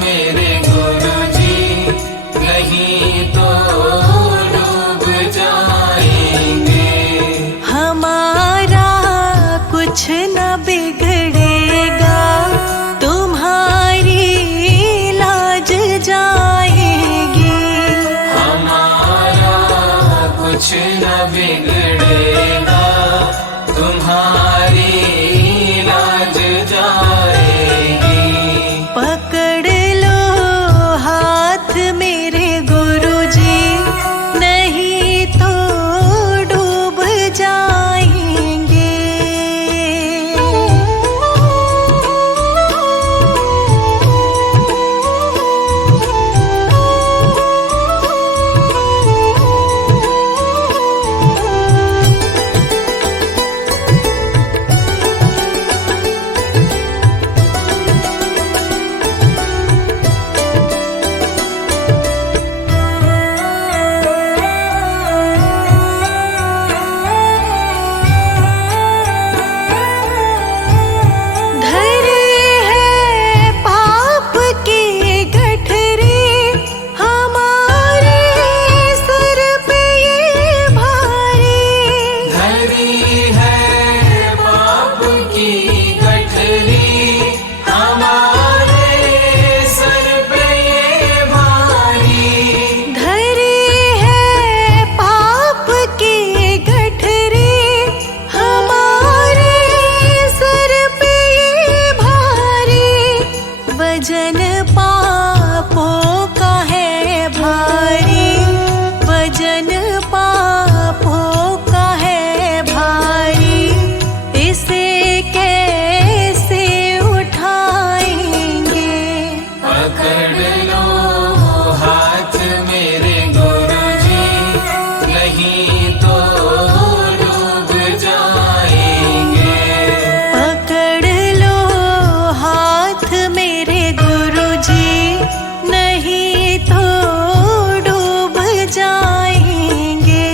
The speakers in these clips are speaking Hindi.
मेरे गुरुजी, नहीं तो डूब जाएंगे। हमारा कुछ न बिगड़ेगा, तुम्हारी लाज जाएगी। हमारा कुछ न बिगड़ेगा, तुम्हारी लाज जाएगी। पकड़ लो हाथ मेरे गुरुजी, नहीं तो डूब जाएंगे। वजन पापों का है भारी, वजन पापों का है भारी, इसे कैसे उठाएंगे। पकड़ लो हाथ मेरे गुरुजी, नहीं तो डूब जाएंगे। पकड़ लो हाथ मेरे गुरुजी, नहीं तो डूब जाएंगे।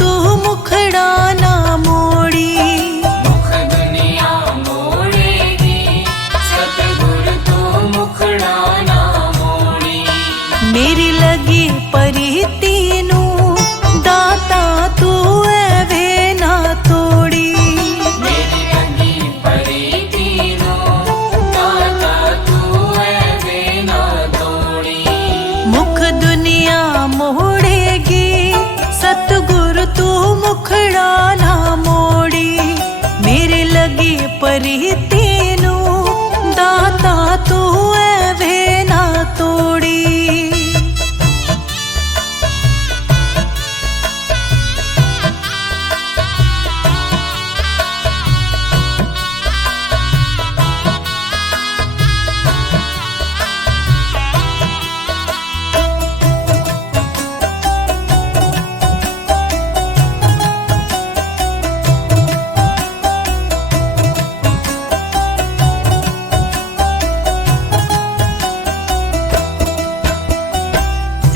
तू मुखड़ा ना मोड़ी। मुख दुनिया मोड़ेगी, सतगुरु तू मुखड़ा ना मोड़ी। मेरी लगी परीती नू दाता तू एवे ना तोड़ी। मेरी लगी परीती नू दाता तू एवे ना तोड़ी। मुख दुनिया मोड़ेगी, सतगुरु तू मुखड़ा ना मोड़ी। मेरे लगी परीती नू दाता तू एवे ना तोड़ी।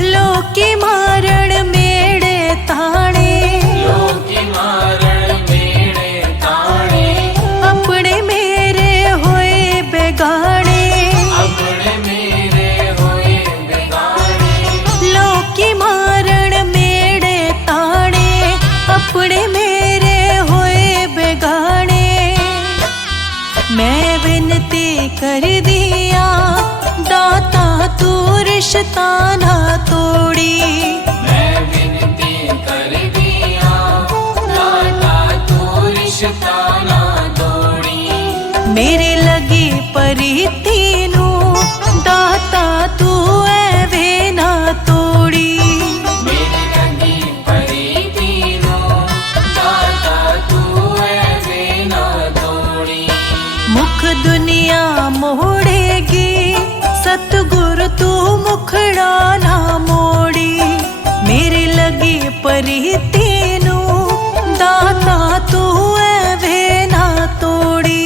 लोकी मारण मेड़े ताणे, लोकी मारण मेरे ताणे। अपने मेरे होए बेगाणे। अपने मेरे होए बिगाड़े। लोकी मारण मेड़े ताणे, अपने मेरे होए बेगाणे। मैं विनती कर दिया दाता तू रिश्ता ना तोड़ी। मैं विनती कर दिया दाता तू रिश्ता ना तोड़ी। मेरे लगी परीती नू दाता तू एवे ना तोड़ी। मेरी लगी परीती नू दाता तू एवे ना तोड़ी। मुख दुनिया मोड़ेगी, सतगुरु तू मुखड़ा ना मोड़ी। मेरी लगी परीती नू दाता तू एवे ना तोड़ी।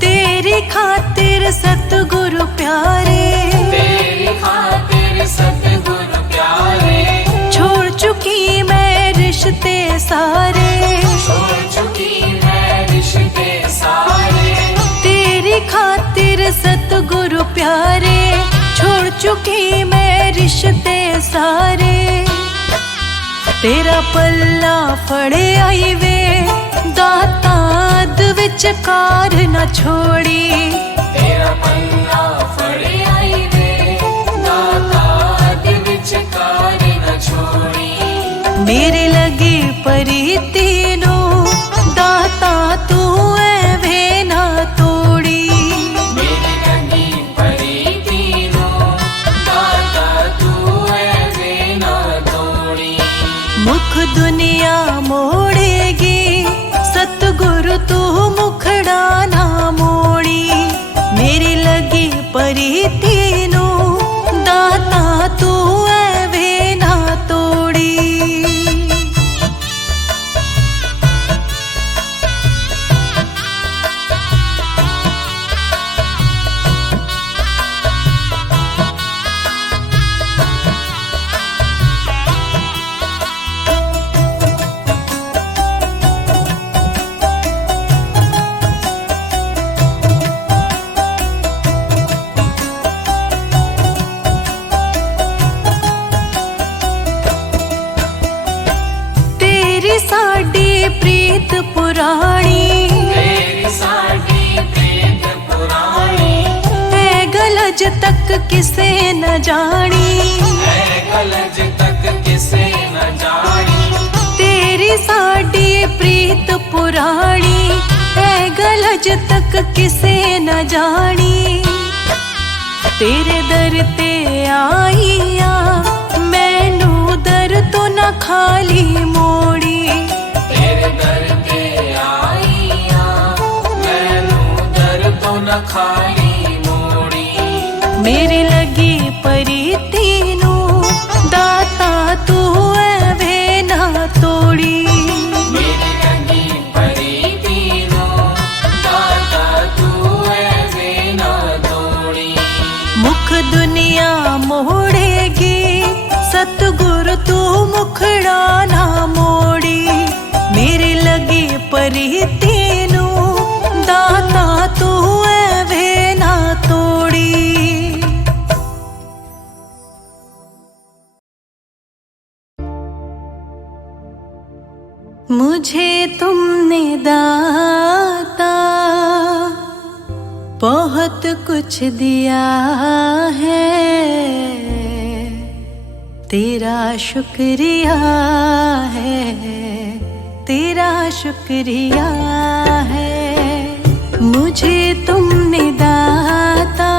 तेरी खातिर सतगुरु प्यारे, तेरी खातिर सतगुरु प्यारे। छोड़ चुकी मैं रिश्ते सारे। छोड़ चुकी मैं रिश्ते सारे। तेरी खातिर सतगुरु प्यारे, छोड़ चुकी मैं रिश्ते सारे। तेरा पल्ला फड़े आई वे दाता अध विचकार न छोड़ी। तेरा पल्ला फड़े आई वे दाता अध विचकार न छोड़ी। मेरे लगी परीती नू दाता तू एवे ना तोड़ी। मेरी लगी परीती नू दाता तू एवे ना तोड़ी। मुख दुनिया मोड़ेगी, सतगुरु तू मुखड़ा ना मोड़ी। मेरी लगी परीती नू दाता तू एवे ना तोड़ी। साडी प्रीत पुराणी, तेरी साडी प्रीत पुरानी। है गलज तक किसे न जानी। है गलज तक किसे न जानी। तेरी साडी प्रीत पुराणी, है गलज तक किसे न जानी। तेरे दर ते आईया मैनू दर तो ना ना खाली मोड़ी। तेरे दर ते आई मैनू दर तो न खाली मोड़ी। मेरी लगी परीती नू दाता तू एवे ना तोड़ी। मेरी लगी परीती नू दाता तू ऐसे ना तोड़ी। मुख दुनिया मोड़ेगी सतगुरु तू मुखड़ा ना मोड़ी। मेरी लगी परीती नू दाता तू एवे ना तोड़ी। मुझे तुमने दाता बहुत कुछ दिया है। तेरा शुक्रिया है, तेरा शुक्रिया है। मुझे तुमने दाता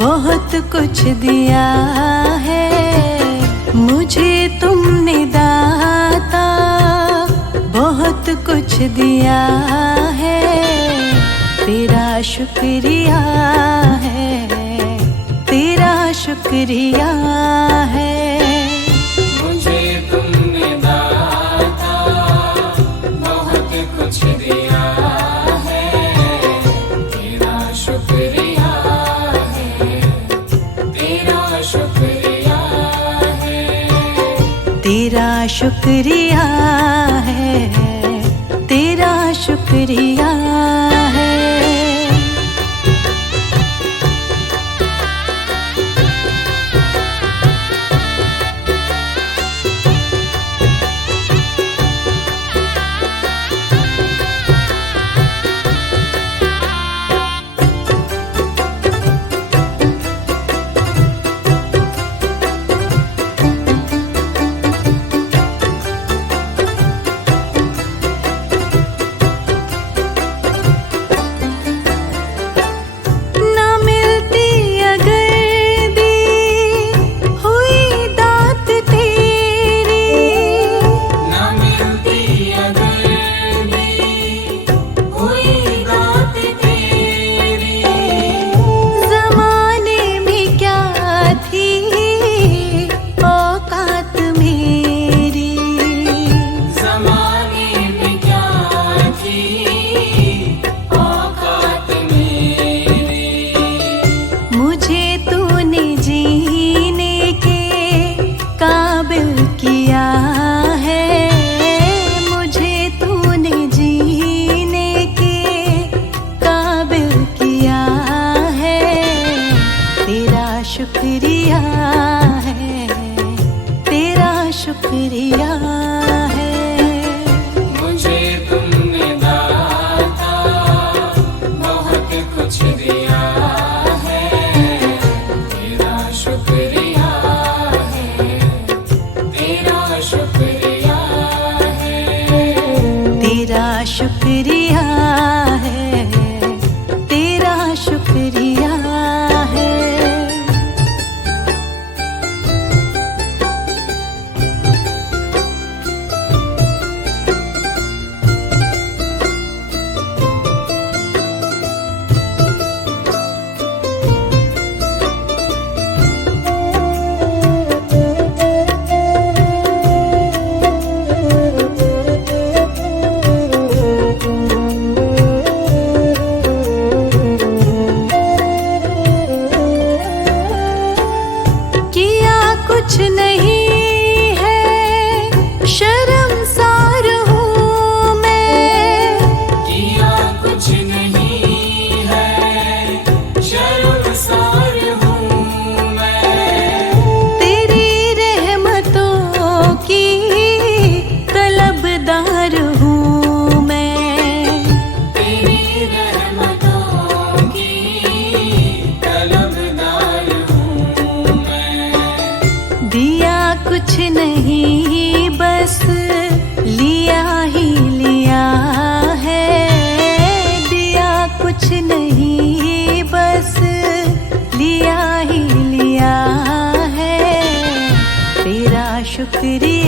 बहुत कुछ दिया है। मुझे तुमने दाता बहुत कुछ दिया है। तेरा शुक्रिया है, तेरा शुक्रिया है। मुझे तुमने दाता बहुत कुछ दिया है। तेरा शुक्रिया है, तेरा शुक्रिया है। तेरा शुक्रिया है, तेरा शुक्रिया है। शुक्रिया है, तेरा शुक्रिया है। मुझे तुमने दाता बहुत कुछ दिया है। तेरा शुक्रिया है, तेरा शुक्रिया है। तेरा शुक्रिया है, तेरा शुक्रिया है। कुछ नहीं है शर्मसार हूँ मैं। किया कुछ नहीं है शर्मसार हूँ मैं। तेरी रहमतों की तलबदार हूँ मैं। तेरी रहमतों की तलबदार हूँ मैं। दिया कुछ नहीं बस लिया ही लिया है। दिया कुछ नहीं बस लिया ही लिया है। तेरा शुक्रिया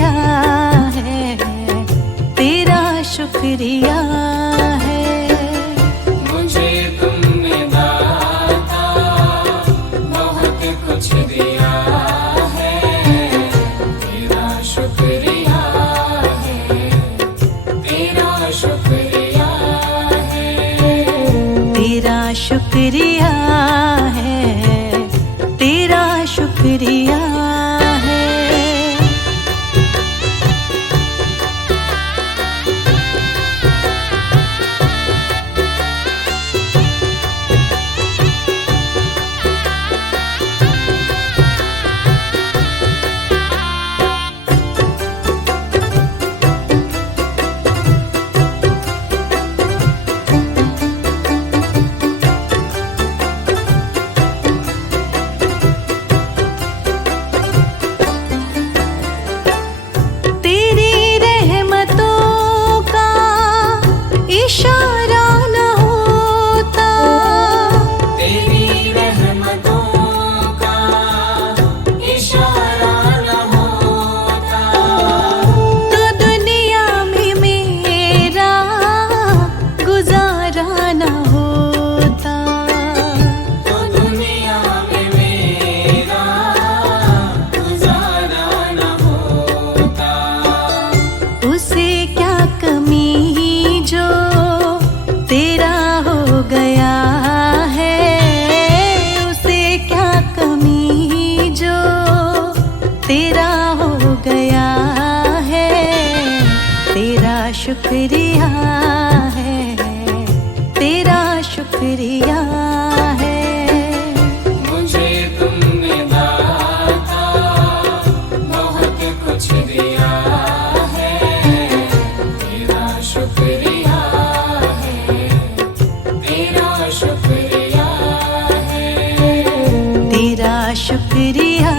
शुक्रिया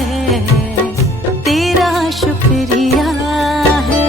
है, तेरा शुक्रिया है।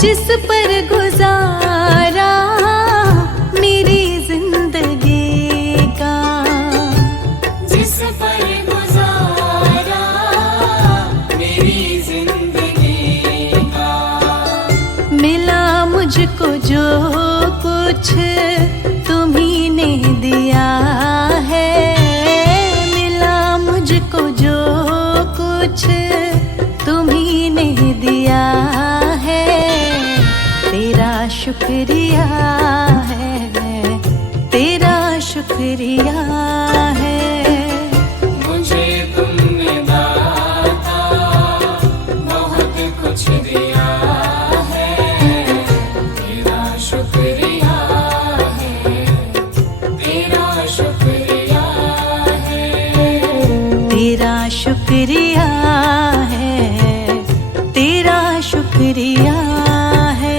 जिस पर गुजारा मेरी जिंदगी का, जिस पर गुजारा मेरी जिंदगी का। मिला मुझको जो कुछ तुम्ही ने दिया है, मिला मुझको जो कुछ तुम्ही ने दिया है, तेरा शुक्रिया है, तेरा शुक्रिया है। मुझे तुमने दाता बहुत कुछ दिया है, तेरा शुक्रिया है, तेरा शुक्रिया है। तेरा शुक्रिया है, तेरा शुक्रिया है।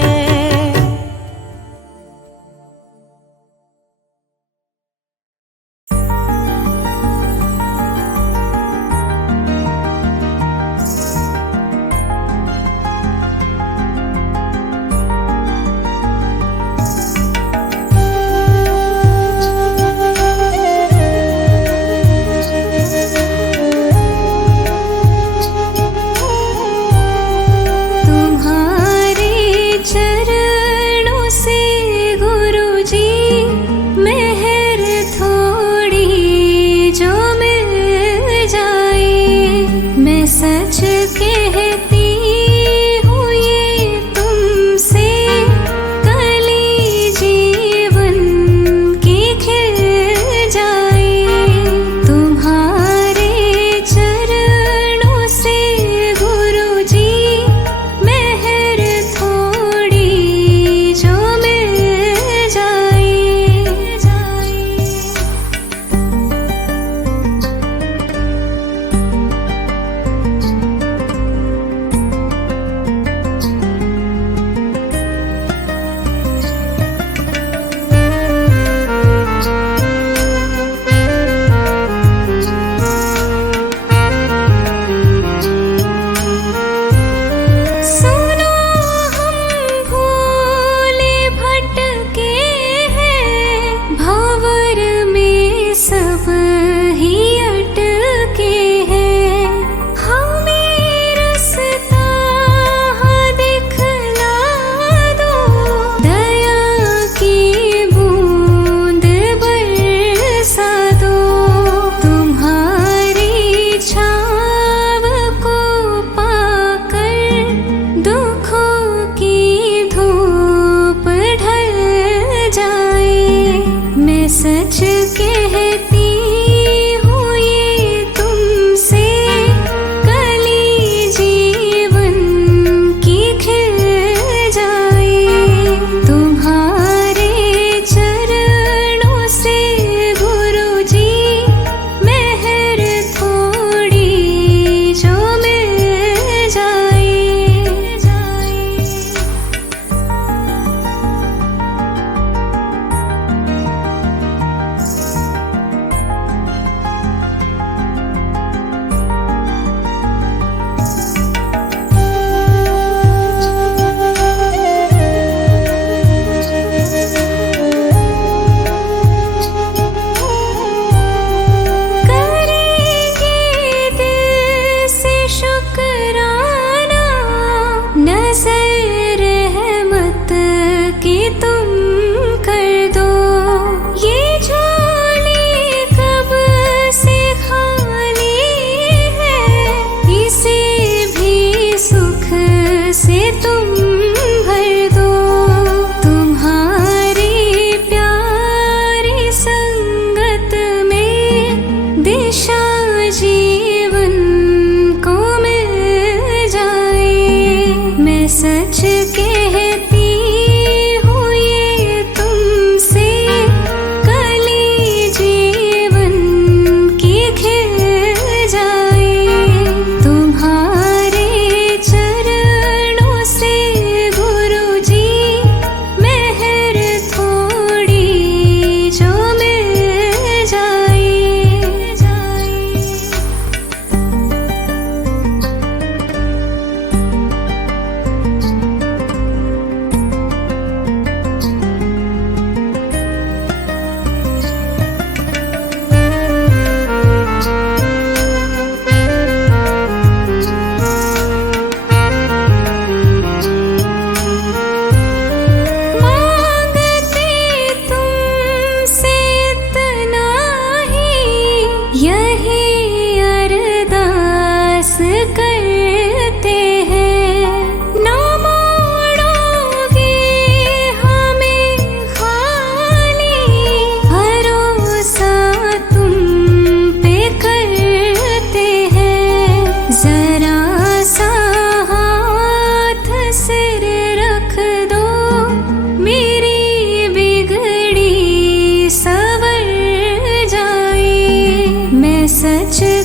सच